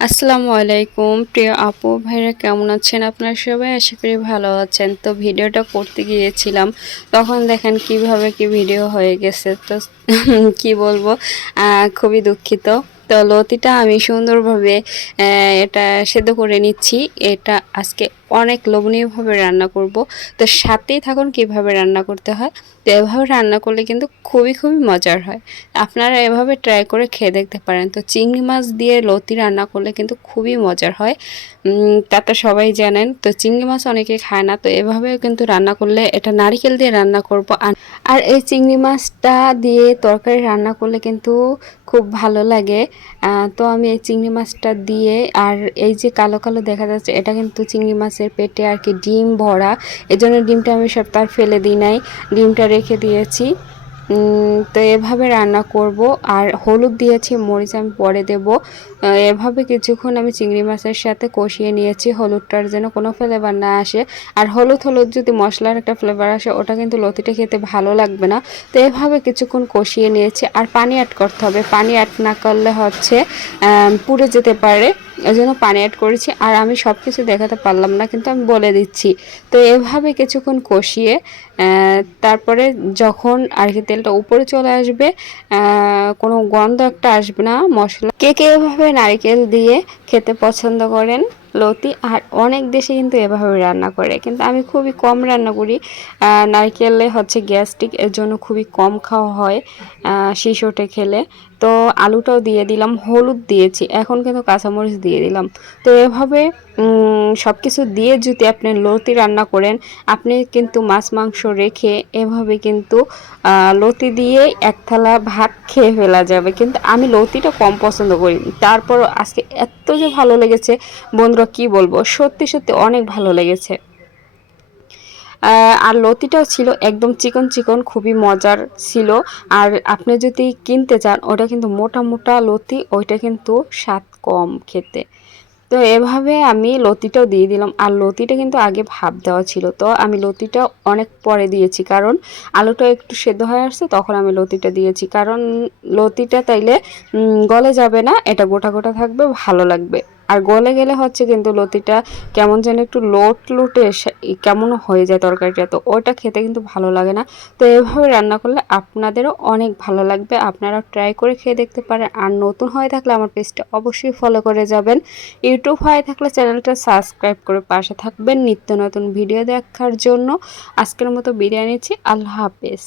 আসসালামু আলাইকুম প্রিয় আপু ভাইরা, কেমন আছেন আপনারা সবাই? আশা করি ভালো আছেন। তো ভিডিওটা করতে গিয়েছিলাম, তখন দেখেন কিভাবে কি ভিডিও হয়ে গেছে। তো কি বলবো, খুবই দুঃখিত। তো লতিটা আমি সুন্দরভাবে এটা সেদ্ধ করে নিচ্ছি। এটা আজকে অনেক লোভনীয়ভাবে রান্না করব। তো সাথেই থাকুন কিভাবে রান্না করতে হয়। তো এভাবে রান্না করলে কিন্তু খুবই খুবই মজার হয়। আপনারা এভাবে ট্রাই করে খেয়ে দেখতে পারেন। তো চিংড়ি মাছ দিয়ে লতি রান্না করলে কিন্তু খুবই মজার হয়। তা তো সবাই জানেন। তো চিংড়ি মাছ অনেকে খায় না, তো এভাবেও কিন্তু রান্না করলে, এটা নারিকেল দিয়ে রান্না করব। আর এই চিংড়ি মাছটা দিয়ে তরকারি রান্না করলে কিন্তু খুব ভালো লাগে। তো আমি এই চিংড়ি মাছটা দিয়ে, আর এই যে কালো কালো দেখা যাচ্ছে, এটা কিন্তু চিংড়ি মাছের পেটে আর কি ডিম ভরা। এজন্য ডিমটা আমি সব তার ফেলে দিই নাই, ডিমটা রেখে দিয়েছি। তো এভাবে রান্না করব। আর হলুদ দিয়েছি, মরিচ আমি পরে দেব। এভাবে কিছুক্ষণ আমি চিংড়ি মাছের সাথে কষিয়ে নিয়েছি, হলুদটার যেন কোনো ফ্লেভার না আসে। আর হলুদ হলুদ যদি মশলার একটা ফ্লেভার আসে, ওটা কিন্তু লতিটা খেতে ভালো লাগবে না। তো এভাবে কিছুক্ষণ কষিয়ে নিয়েছি। আর পানি অ্যাড করতে হবে, পানি অ্যাড না করলে হচ্ছে পুড়ে যেতে পারে, এই জন্য পানি অ্যাড করেছি। আর আমি সব কিছু দেখাতে পারলাম না, কিন্তু আমি বলে দিচ্ছি। তো এভাবে কিছুক্ষণ কষিয়ে তারপরে যখন আর কি তেলটা উপরে চলে আসবে, কোনো গন্ধ একটা আসবে না মশলা। কে কে এভাবে নারকেল দিয়ে খেতে পছন্দ করেন লতি? আর অনেক দেশে কিন্তু এভাবে রান্না করে, কিন্তু আমি খুবই কম রান্না করি। নারকেলে হচ্ছে গ্যাস্ট্রিক, এর জন্য খুবই কম খাওয়া হয় শীষ ওঠে খেলে। তো আলুটাও দিয়ে দিলাম, হলুদ দিয়েছি, এখন কিন্তু কাঁচামরিচ দিয়ে দিলাম। তো এভাবে সব কিছু দিয়ে যদি আপনি লতি রান্না করেন, আপনি কিন্তু মাছ মাংস রেখে এভাবে কিন্তু লতি দিয়ে এক থালা ভাত খেয়ে ফেলা যাবে। কিন্তু আমি লতিটা কম পছন্দ করি, তারপর আজকে এত যে ভালো লেগেছে বন্ধুরা, কি বলবো, সত্যি সত্যি অনেক ভালো লেগেছে। আর লতিটাও ছিল একদম চিকন চিকন, খুবই মজার ছিল। আর আপনি যদি কিনতে চান, ওটা কিন্তু মোটা মোটা লতি, ওইটা কিন্তু স্বাদ কম খেতে। তো এভাবে আমি লতিটাও দিয়ে দিলাম। আর লতিটা কিন্তু আগে ভাপ দেওয়া ছিল, তো আমি লতিটা অনেক পরে দিয়েছি, কারণ আলুটা একটু সেদ্ধ হয়ে আসছে, তখন আমি লতিটা দিয়েছি। কারণ লতিটা তাইলে গলে যাবে না, এটা গোটা গোটা থাকবে, ভালো লাগবে। আর গলে গেলে হচ্ছে কিন্তু লতিটা কেমন যেন একটু লোট লোটে কেমন হয়ে যায় তরকারিটা, তো ওটা খেতে কিন্তু ভালো লাগে না। তো এভাবে রান্না করলে আপনাদেরও অনেক ভালো লাগবে, আপনারা ট্রাই করে খেয়ে দেখতে পারেন। আর নতুন হয়ে থাকলে আমার পেজটা অবশ্যই ফলো করে যাবেন। ইউটিউব হয়ে থাকলে চ্যানেলটা সাবস্ক্রাইব করে পাশে থাকবেন নিত্য নতুন ভিডিও দেখার জন্য। আজকের মতো বিদায় নিচ্ছি, আল্লাহ হাফেজ।